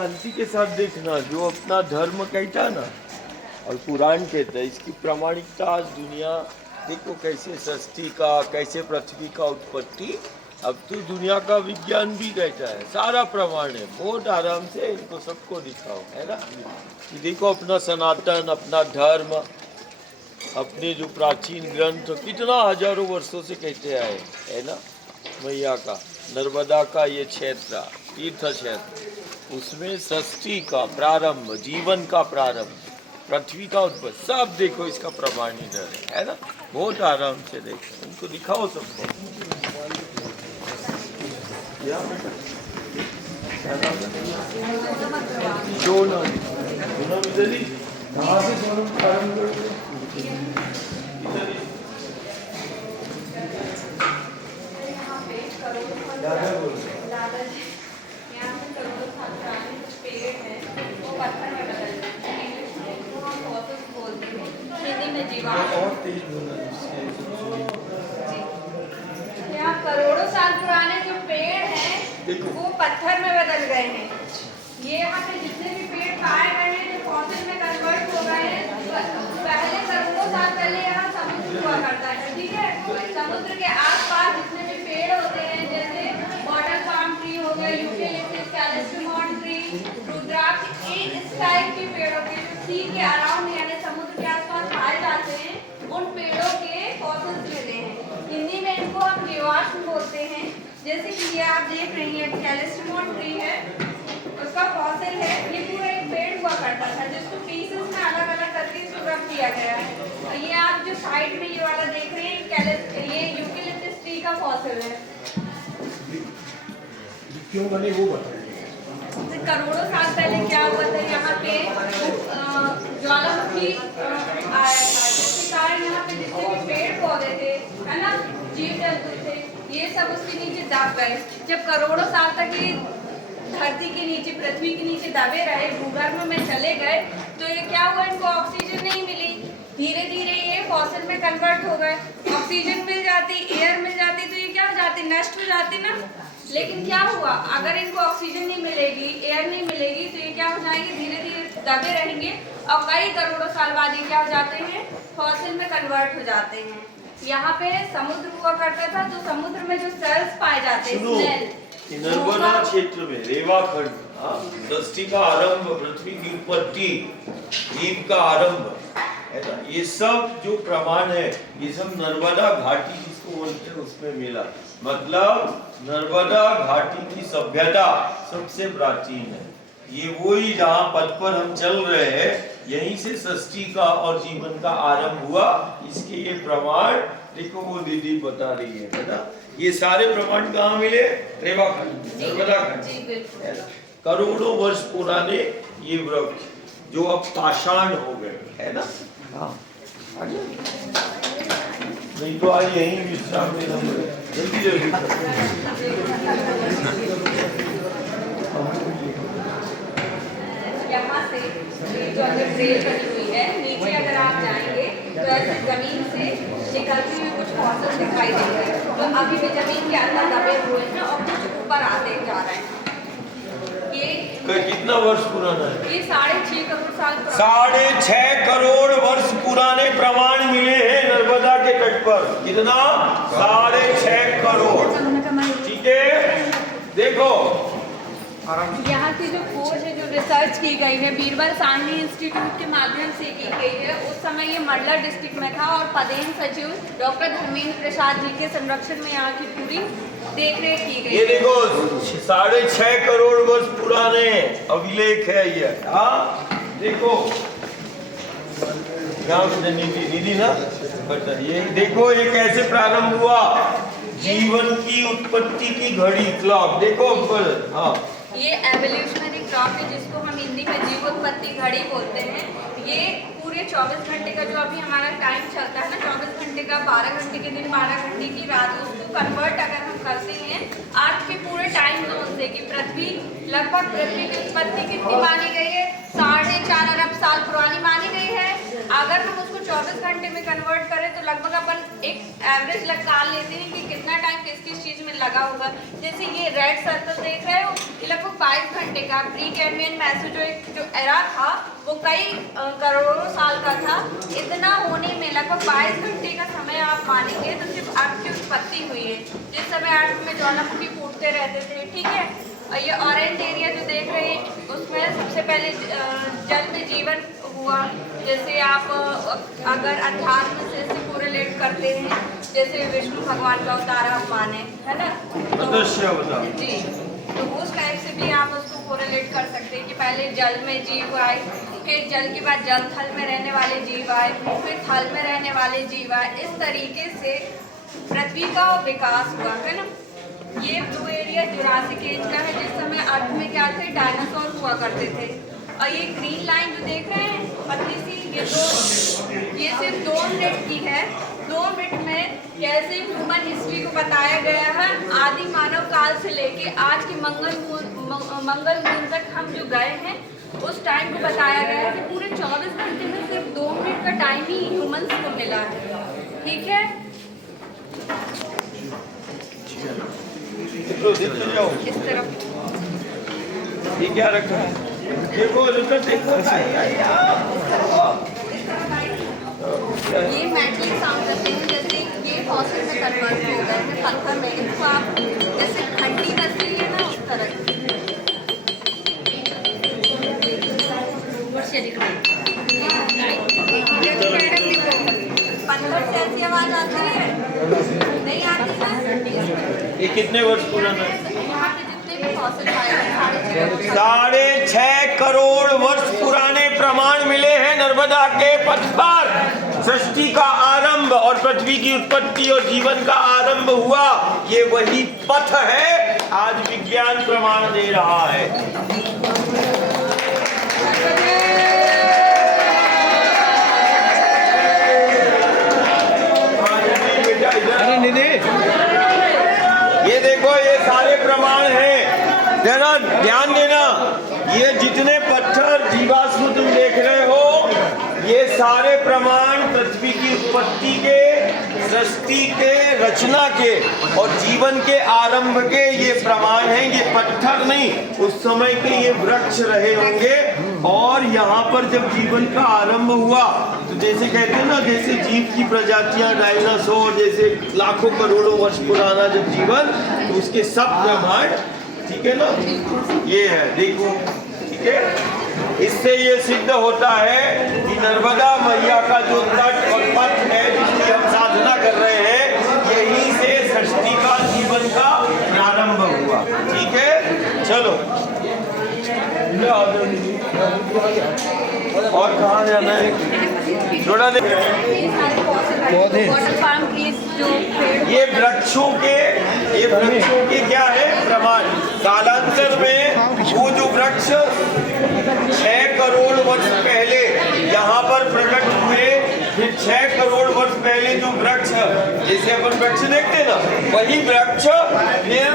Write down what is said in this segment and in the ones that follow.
शांति के साथ देखना, जो अपना धर्म कहता ना और पुराण कहता है, इसकी प्रामाणिकता आज दुनिया देखो कैसे सृष्टि का, कैसे पृथ्वी का उत्पत्ति, अब तो दुनिया का विज्ञान भी कहता है, सारा प्रमाण है। बहुत आराम से इनको सबको दिखाओ, है ना, कि देखो अपना सनातन, अपना धर्म, अपने जो प्राचीन ग्रंथ कितना हजारों वर्षों से कहते आए, है ना। मैया का नर्मदा का ये क्षेत्र, तीर्थ क्षेत्र, उसमें सृष्टि का प्रारंभ, जीवन का प्रारंभ, पृथ्वी का उद्भव, सब देखो इसका प्रमाण इधर है ना। बहुत आराम से देखो, उनको दिखाओ सबको। सोनम, सोनम इधर ही, कहाँ से सोनम प्रारंभ करते हैं? इधर ही। दादा बोलते हैं। यहाँ पे करोड़ों साल पुराने जो पेड़ हैं वो पत्थर में बदल जाते हैं। इंग्लिश में इसको हम फॉसिल्स बोलते हैं, हिंदी में जीवाश्म। और तेज बोला जी, यहाँ करोड़ों साल पुराने जो पेड़ हैं वो पत्थर में बदल गए हैं। ये यहाँ पे जितने भी पेड़ पाए गए हैं जो फॉसिल में कन्वर्ट हो गए हैं, पहले करोड़ों साल पहले यहाँ समुद्र हुआ करता था, ठीक है। समुद्र के आसपास जितने भी पेड़ होते हैं, जैसे वाटर पाम ट्री हो गया, यूकेलिप्टस, कैलिस्ट्रोमॉन ट्री, रुद्राक्ष, इस टाइप के पेड़ों के जो सी के अराउंड यानी समुद्र के आसपास पाए जाते हैं, उन पेड़ों के फॉसिल्स मिले हैं। हिंदी में इनको हम जीवाश्म बोलते हैं। जैसे कि ये आप देख रही हैं, कैलिस्ट्रोमॉन ट्री है, उसका फॉसिल है। ये पूरा एक पेड़ हुआ करता था जिसको पीसेस में अलग अलग करके इसको रख दिया गया है। और ये आप जो साइड में ये वाला देख रहे हैं, ये यूकेलिप्टस ट्री का फॉसिल है। क्यों बने वो बताइए। करोड़ों साल पहले क्या हुआ था, यहाँ पे ज्वालामुखी आया था, जिसके कारण यहाँ पे जितने भी पेड़ पौधे थे, है ना, जीव जंतु थे, ये सब उसके नीचे दब गए। जब करोड़ों साल तक ये धरती के नीचे, पृथ्वी के नीचे दबे रहे, भूगर्भ में चले गए, तो ये क्या हुआ, इनको ऑक्सीजन नहीं मिली। धीरे धीरे ये फॉसिल में कन्वर्ट हो गए। ऑक्सीजन मिल जाती, एयर मिल जाती, तो ये क्या हो जाती, नष्ट हो जाती ना। लेकिन क्या हुआ, अगर इनको ऑक्सीजन नहीं मिलेगी, एयर नहीं मिलेगी, तो ये क्या हो जाएंगे, धीरे धीरे दबे रहेंगे और कई करोड़ों साल बाद ये क्या हो जाते हैं, फॉसिल में कन्वर्ट हो जाते हैं। यहाँ पे समुद्र हुआ करता था, तो समुद्र में जो सेल्स पाए जाते हैं, नर्मदा क्षेत्र में रेवाखंड, सृष्टि का आरंभ, पृथ्वी की उत्पत्ति, जीव का आरंभ, है ना, ये सब जो प्रमाण है, ये सब नर्मदा घाटी जिसको बोलते हैं उसमें मिला। मतलब नर्मदा घाटी की सभ्यता सबसे प्राचीन है। ये वही जहाँ पथ पर हम चल रहे हैं, यहीं से सृष्टि का और जीवन का आरंभ हुआ। इसके ये प्रमाण देखो, वो दीदी बता रही है ना। ये सारे प्रमाण कहाँ मिले, रेवाखंड, नर्मदा खंड, करोड़ों वर्ष पुराने ये वृक्ष जो अब पाषाण हो गए, है ना। हाँ, नहीं तो आज यही विश्राम में हम जल्दी जल्दी यहाँ से जो अगर ट्रेल बनी हुई है, नीचे अगर आप जाएंगे तो ऐसे जमीन से निकलती हुई कुछ फॉसिल दिखाई देंगे, तो अभी भी जमीन के अंदर दबे हुए हैं और कुछ ऊपर आते जा रहे हैं। ये कितना वर्ष पुराना है? ये 6.5 करोड़ साल पुराना, 6.5 करोड़ वर्ष पुराने प्रमाण मिले हैं नर्मदा के तट पर। कितना? 6.5 करोड़। ठीक है, देखो यहाँ की जो खोज है, जो रिसर्च की गई है, बीरबल सांडनी इंस्टीट्यूट के माध्यम से की गई है। उस समय ये मंडला डिस्ट्रिक्ट में था और पदेन सचिव डॉक्टर धर्मेंद्र प्रसाद जी के संरक्षण में यहाँ की पूरी देखरेख की गई। ये देखो 6.5 करोड़ वर्ष पुराने अभिलेख है ये। हाँ देखो, निधि ना बता, ये देखो ये कैसे प्रारंभ हुआ, जीवन की उत्पत्ति की घड़ी, क्लॉक देखो ऊपर। हाँ, ये एवोल्यूशनरी क्लॉक है जिसको हम हिंदी में जीवोत्पत्ति घड़ी बोलते हैं। ये पूरे 24 घंटे का जो अभी हमारा टाइम चलता है ना, 24 घंटे का, 12 घंटे के दिन, 12 घंटे की रात, उसको कन्वर्ट अगर हम करते हैं आज के पूरे टाइम जोन से, कि पृथ्वी लगभग, पृथ्वी की उत्पत्ति कितनी मानी गई है, 4.5 अरब साल पुरानी मानी गई है। अगर हम उसको 24 घंटे में कन्वर्ट करें तो लगभग अपन एक एवरेज लगा लेते हैं कि कितना टाइम किस किस चीज़ में लगा होगा। जैसे ये रेड सर्कल देख रहे हो, ये लगभग 22 घंटे का प्री कैम्ब्रियन मेसोजोइक जो एरा था वो कई करोड़ों साल का था। इतना होने में लगभग 22 घंटे का समय आप मानेंगे तो सिर्फ अर्थ की उत्पत्ति हुई है, जिस समय अर्थ में ज्वालामुखी फूटते रहते थे। ठीक है, और ये ऑरेंज एरिया जो देख रहे हैं उसमें सबसे पहले जल में जीवन हुआ। जैसे आप अगर अध्यात्म से इससे कोरिलेट करते हैं, जैसे विष्णु भगवान का अवतार आप माने, है ना, तो जी, तो उस टाइप से भी आप उसको कोरिलेट कर सकते हैं कि पहले जल में जीव आए, फिर जल के बाद जल थल में रहने वाले जीव आए, फिर थल में रहने वाले जीव आए। इस तरीके से पृथ्वी का विकास हुआ, है ना। ये ब्लू एरिया जुरासिक एज का है, जिस समय अर्थ में क्या थे, डायनासोर हुआ करते थे। और ये ग्रीन लाइन जो देख रहे हैं पतली सी, ये सिर्फ 2 मिनट की है। 2 मिनट में कैसे ह्यूमन हिस्ट्री को बताया गया है, आदि मानव काल से लेके आज के मंगल मून तक हम जो गए हैं उस टाइम को बताया गया है कि पूरे 24 घंटे में सिर्फ 2 मिनट का टाइम ही ह्यूमंस को मिला है। ठीक है, इस तरफ ये क्या रखा है, देखो देखो ये मेटलिक साउंड करते हैं। जैसे ये फॉसिल में कन्वर्ट हो गए हैं पत्थर में, इनको आप जैसे घंटी कसती है ना उस तरह पत्थर से ऐसी आवाज आती है, नहीं आती ना। ये कितने वर्ष पुराना है? यहाँ पे जितने भी फॉसिल पाए हैं 6.5 करोड़ वर्ष पुराने प्रमाण मिले हैं नर्मदा के पथ पर। सृष्टि का आरंभ और पृथ्वी की उत्पत्ति और जीवन का आरंभ हुआ, ये वही पथ है, आज विज्ञान प्रमाण दे रहा है। ये देखो, ये सारे प्रमाण हैं, देना ध्यान देना। ये जितने पत्थर जीवाश्म तुम देख रहे हो, ये सारे प्रमाण पृथ्वी की उत्पत्ति के, सृष्टि के, रचना के और जीवन के आरंभ के ये प्रमाण हैं। ये पत्थर नहीं, उस समय के ये वृक्ष रहे होंगे। और यहाँ पर जब जीवन का आरंभ हुआ तो जैसे कहते हैं ना, जैसे जीव की प्रजातियां, डायनासोर, जैसे लाखों करोड़ों वर्ष पुराना जब जीवन, तो उसके सब प्रमाण, ठीक है ना, ये है, देखो, ठीक है। इससे ये सिद्ध होता है कि नर्मदा मैया का जो तट और पथ है जिसकी हम साधना कर रहे हैं, यहीं से सृष्टि का, जीवन का प्रारंभ हुआ। ठीक है, चलो और कहाँ जाना है, थोड़ा देख। ये वृक्षों के क्या है प्रमाण। कालांतर में वो जो वृक्ष 6 करोड़ वर्ष पहले यहाँ पर प्रकट हुए, फिर 6 करोड़ वर्ष पहले जो वृक्ष, जैसे अपन वृक्ष देखते ना, वही वृक्ष फिर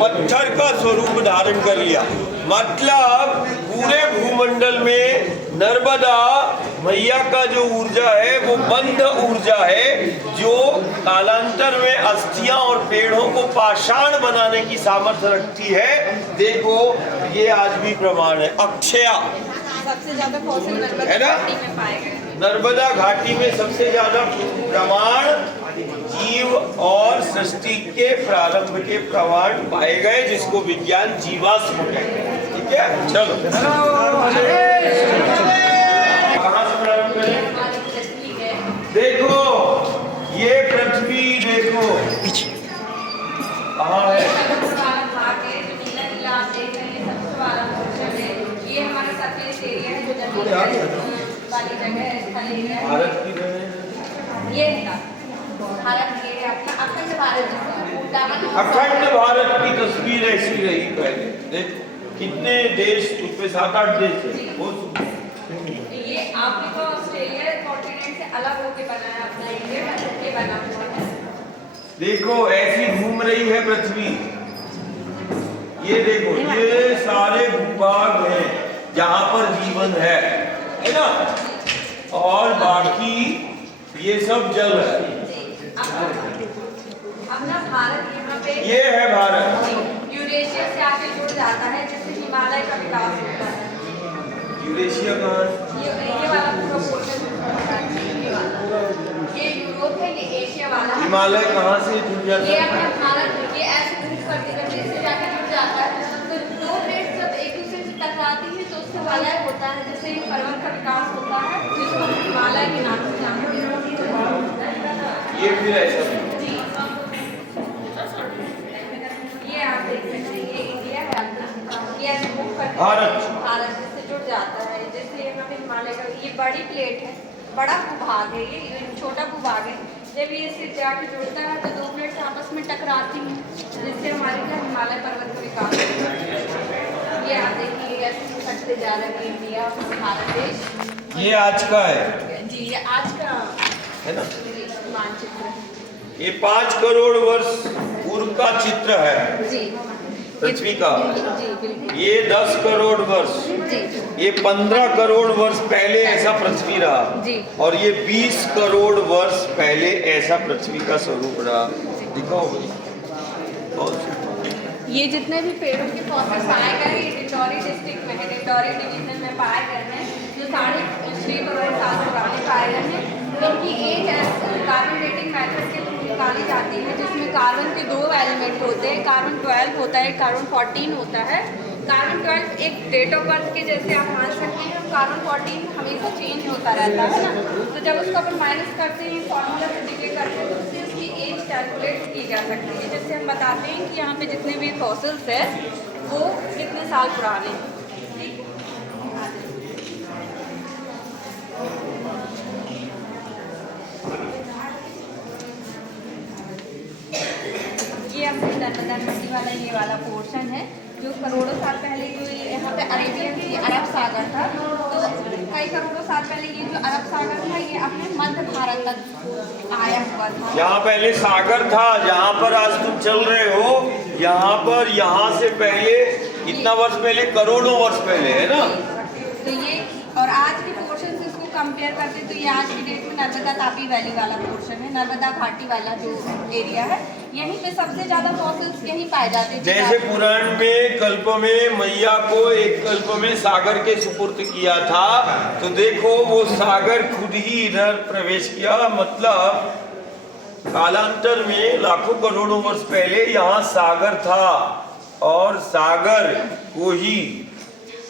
पत्थर का स्वरूप धारण कर लिया। मतलब पूरे भूमंडल में नर्मदा मैया का जो ऊर्जा है वो बंध ऊर्जा है, जो कालांतर में अस्थियां और पेड़ों को पाषाण बनाने की सामर्थ्य रखती है। देखो, ये आज भी प्रमाण है। अक्षया सबसे ज्यादा फॉसिल है ना, नर्मदा घाटी में सबसे ज्यादा प्रमाण जीव और सृष्टि के प्रारंभ के प्रमाण पाए गए, जिसको विज्ञान जीवाश्म कहते हैं। ठीक है, चलो कहाँ से प्रारंभ करें? देखो, ये पृथ्वी देखो कहाँ है, ये हमारा सरफेस एरिया है, जो वाली जगह है, भारत की ये भारत के अपना अखंड भारत, अखंड भारत की तस्वीर ऐसी रही पहले। देखो कितने देश, उसमें 7-8 देश है। ये अफ्रीका ऑस्ट्रेलिया कॉन्टिनेंट से अलग होकर बना है, अपना इंडिया बना हुआ है। देखो ऐसी घूम रही है पृथ्वी। ये देखो, ये सारे भूभाग हैं जहाँ पर जीवन है ना। और बाकी ये सब जल है। अपना भारत यहाँ पे ये है भारत, यूरेशिया से आके जुड़ जाता है, जिससे हिमालय का विकास होता है। यूरेशिया कहाँ? ये वाला पूरा पोर्शन ये यूरोप है, ये एशिया वाला है। हिमालय कहाँ से जुड़ जाता ये है? अपना भारत, ये ऐसे मूव करते करते इससे जाके जुड़ जाता है। तो दो प्लेट जब एक दूसरे से टकराती है तो उससे वलय होता है, जिससे एक पर्वत का विकास होता है, जिसको हम हिमालय के नाम से जानते हैं। ये फिर ऐसा ये आप देख सकते हैं, ये इंडिया है अपना, ये ऐसे मूव करते भारत जिससे जुड़ जाता है, जैसे यहाँ पे हिमालय का ये बड़ी प्लेट है, बड़ा भूभाग है, ये छोटा भूभाग है। जब ये इससे जाके जुड़ता है तो दो प्लेट्स आपस में टकराती हैं, जिससे हमारे क्या हिमालय पर्वत का विकास होता है। ये आप देखिए ऐसे सकते जा रहे हैं इंडिया भारत देश। ये आज का है जी, ये आज का है ना? मानचित्र ये 5 करोड़ वर्ष पूर्व का चित्र है जी, पृथ्वी का। जी बिल्कुल ये 10 करोड़ वर्ष, जी ये 15 करोड़ वर्ष पहले ऐसा पृथ्वी रहा, जी। और ये 20 करोड़ वर्ष पहले ऐसा पृथ्वी का स्वरूप रहा। दिखाओ ये जितने भी पेड़ों के फॉसिल पाए गए ये डिंडौरी डिस्ट्रिक्ट में है, डिंडौरी डिवीजन में पाए गए हैं, जो 6.5 करोड़ साल पुराने पाए गए हैं। इनकी एज कार्बन डेटिंग मेथड के थ्रू निकाली जाती है, जिसमें कार्बन के 2 एलिमेंट होते हैं, कार्बन 12 होता है, कार्बन 14 होता है। कार्बन 12 एक डेट ऑफ बर्थ के जैसे आप मान सकते हैं, कार्बन 14 हमेशा चेंज होता रहता है ना, तो जब उसको अपन माइनस करते हैं फॉर्मूला से डिक्लेयर करते हैं तो उससे उसकी एज कैलकुलेट की जा सकती है, जिससे हम बताते हैं कि यहाँ पे जितने भी फॉसिल्स है वो कितने साल पुराने हैं। ठीक ये अपनी नर्मदा नदी वाला ये वाला पोर्शन है, जो करोड़ों साल पहले जो यहाँ पे अरेबियन सी अरब सागर था, तो कई करोड़ों साल पहले ये जो अरब सागर था ये अपने मध्य भारत तक आया हुआ था। यहाँ पहले सागर था, जहाँ पर आज तुम चल रहे हो, यहाँ पर यहाँ से पहले कितना वर्ष पहले? करोड़ों वर्ष पहले, है ना? तो ये और आज के पोर्शन से इसको कंपेयर करते तो ये आज की डेट में नर्मदा तापी वैली वाला पोर्शन है, नर्मदा घाटी वाला जो एरिया है, यहीं पे सबसे ज्यादा फॉसिल्स यहीं पाए जाते हैं। जैसे पुराण में कल्प में मैया को एक कल्प में सागर के सुपुर्द किया था, तो देखो वो सागर खुद ही इधर प्रवेश किया, मतलब कालांतर में लाखों करोड़ों वर्ष पहले यहाँ सागर था, और सागर को ही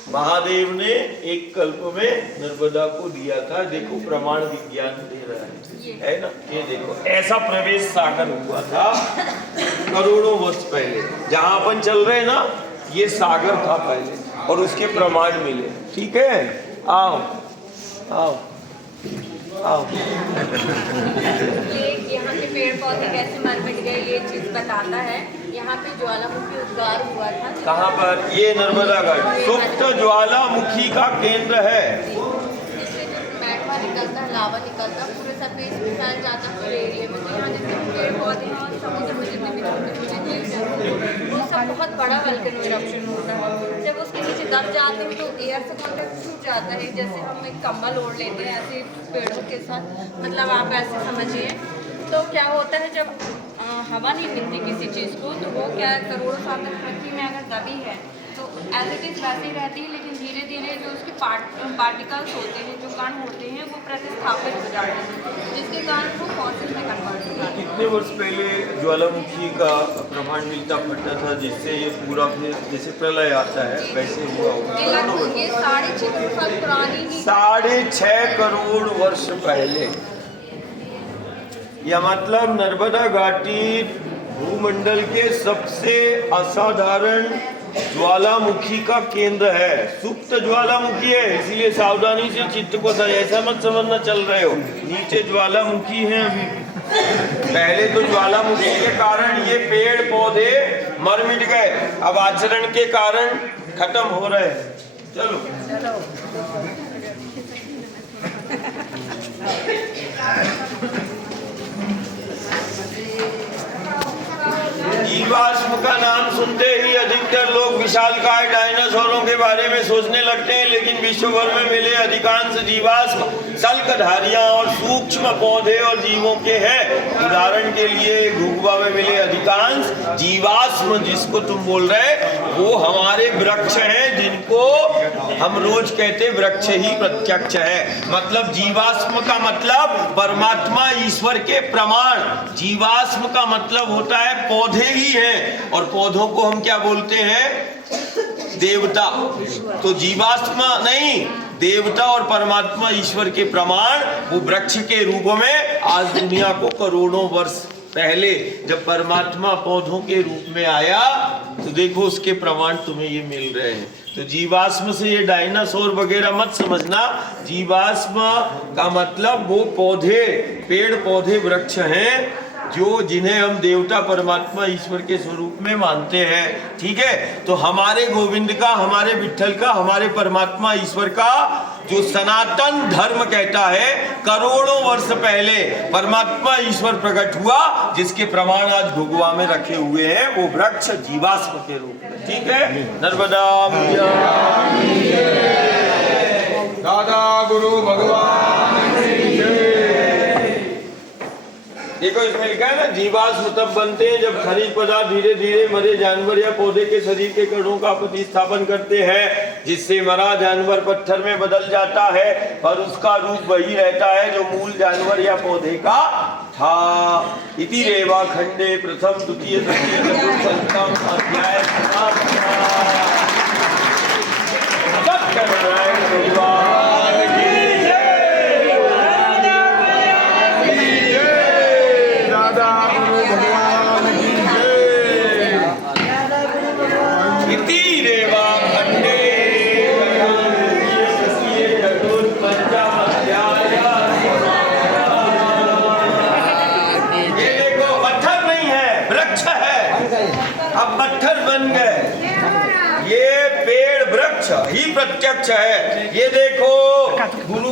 महादेव ने एक कल्प में नर्मदा को दिया था। देखो प्रमाण विज्ञान दे रहा है ना? ये देखो ऐसा प्रवेश सागर हुआ था करोड़ों वर्ष पहले, जहां अपन चल रहे हैं ना, ये सागर था पहले, और उसके प्रमाण मिले। ठीक है, आओ आओ आओ। ये यहाँ के पेड़ पौधे कैसे मर मिट गए ये चीज बताता है। यहाँ पे ज्वालामुखी उद्गार हुआ था। कहाँ पर? ये नर्मदा घाटी सुप्त ज्वालामुखी का केंद्र है। इससे जो मैग्मा निकलता है, लावा निकलता है, पूरे सरफेस में फैल जाता है पूरे एरिया में। तो यहाँ जितने पेड़ पौधे हैं और समुद्र में जितने भी छोटे छोटे जीव हैं, वो सब बहुत बड़ा वल्केनो इरप्शन होता है। जब उसके नीचे दब जाते हैं तो एयर से कॉन्टेक्ट छूट जाता है, जैसे हम एक कम्बल ओढ़ लेते हैं ऐसे पेड़ों के साथ, मतलब आप ऐसे समझिए। तो क्या होता है जब हवा नहीं मिलती किसी चीज़ को, तो वो क्या करोड़ों साल तक पृथ्वी में अगर दबी है तो एज इट इज़ वैसे ही रहती है, लेकिन धीरे धीरे जो उसके पार्टिकल्स होते हैं, जो कण होते हैं, वो प्रतिस्थापित हो जाते हैं, जिसके कारण वो फॉसिल में कन्वर्ट हो जाते हैं। कितने वर्ष पहले ज्वालामुखी का प्रमाण मिलता फटता था, जिससे ये पूरा फिर जैसे प्रलय आता है वैसे हुआ होगा? ये 6.5 करोड़ साल पुरानी ही 6.5 करोड़ वर्ष पहले। या मतलब नर्मदा घाटी भूमंडल के सबसे असाधारण ज्वालामुखी का केंद्र है, सुप्त ज्वालामुखी है, इसलिए सावधानी से चित्त को ऐसा मत समझना चल रहे हो नीचे ज्वालामुखी है अभी। पहले तो ज्वालामुखी के कारण ये पेड़ पौधे मर मिट गए, अब आचरण के कारण खत्म हो रहे हैं। चलो जीवाश्म का नाम सुनते ही अधिक अधिकतर लोग विशालकाय डायनासोरों के बारे में सोचने लगते हैं, लेकिन विश्व भर में मिले अधिकांश जीवाश्म सल्कधारियां और सूक्ष्म पौधे और जीवों के हैं। उदाहरण के लिए घुघुआ में मिले अधिकांश जीवाश्म जिसको तुम बोल रहे वो हमारे वृक्ष हैं, जिनको हम रोज कहते वृक्ष ही प्रत्यक्ष है। मतलब जीवाश्म का मतलब परमात्मा ईश्वर के प्रमाण। जीवाश्म का मतलब होता है पौधे ही हैं, और पौधों को हम क्या बोलते हैं? देवता। तो जीवाश्म नहीं, देवता और परमात्मा ईश्वर के प्रमाण वो वृक्ष के रूप में आज दुनिया को करोड़ों वर्ष पहले जब परमात्मा पौधों के रूप में आया तो देखो उसके प्रमाण तुम्हें ये मिल रहे हैं। तो जीवाश्म से ये डायनासोर वगैरह मत समझना। जीवाश्म का मतलब वो पौधे, पेड़ पौधे, वृक्ष हैं जो जिन्हें हम देवता परमात्मा ईश्वर के स्वरूप में मानते हैं। ठीक है, तो हमारे गोविंद का, हमारे विठ्ठल का, हमारे परमात्मा ईश्वर का जो सनातन धर्म कहता है करोड़ों वर्ष पहले परमात्मा ईश्वर प्रकट हुआ, जिसके प्रमाण आज घुघुआ में रखे हुए हैं, वो वृक्ष जीवाश्म के रूप में। ठीक है, नर्मदा मैया दादा गुरु भगवान की जय। देखो इसमें लिखा है ना, जीवाश्म तब बनते हैं जब खनिज पदार्थ धीरे धीरे मरे जानवर या पौधे के शरीर के कणों का प्रतिस्थापन करते हैं, जिससे मरा जानवर पत्थर में बदल जाता है, पर उसका रूप वही रहता है जो मूल जानवर या पौधे का था। इति रेवा खंडे प्रथम द्वितीय तृतीय चतुर्थम अध्याय समाप्त। सत्यनारायण भगवान की जय। दादा गुरु भगवान की जय। इति रेवा खंडे ये देखो पत्थर नहीं है, वृक्ष है, अब पत्थर बन गए। ये पेड़ वृक्ष ही प्रत्यक्ष है। ये देखो गुरु